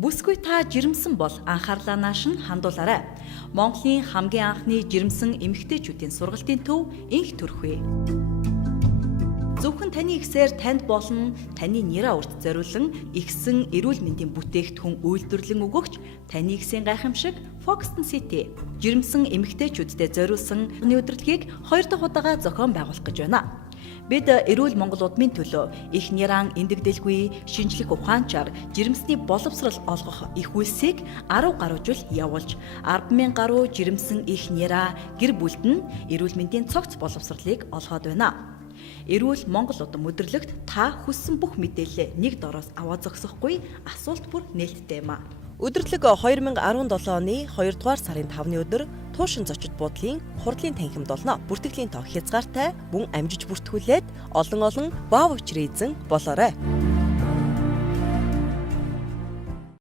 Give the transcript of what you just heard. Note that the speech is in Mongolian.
Бүсгүй та жирэмсэн бол анхаарлаа нааш нь хандуулаарай. Монголын хамгийн анхны жирэмсэн эмэгтэйчүүдийн сургалтын төв инх төрхвэ. Зөвхөн таны ихсээр танд болон таны нэраа урт зориулан ихсэн эрүүл мэндийн бүтээгдэхүүн үйлдвэрлэн өгөгч таны ихсийн гайхамшиг Foxton City жирэмсэн эмэгтэйчүүдэд зориулсан өдрөлгийг 2 дахь удаага зохион байгуулах гэж байна. Бид эрүүл Монгол удмын төлөө их няран эндэгдэлгүй шинжлэх ухаанчаар жирэмсний боловсрол олгох их үйлсийг 10 гаруй жил явуулж 10,000 гаруй жирэмсэн их няраа гэр бүлд нь эрүүл мэндийн цогц боловсролыг олгоод байна. Эрүүл Монгол удам өдөрлөгт та хүссэн бүх мэдээлэлээ нэг дороос аваад зогсохгүй асуулт бүр нээлттэй юм а. Өдөрлөг 2017 оны 2 дугаар сарын 5-ны өдөр Туушин зочид буудлын хурдлын танхимд болно. Бүртгэлийн тоо хязгаартай, мөн амжиж бүртгүүлээд олон ваучер эзэн болоорой.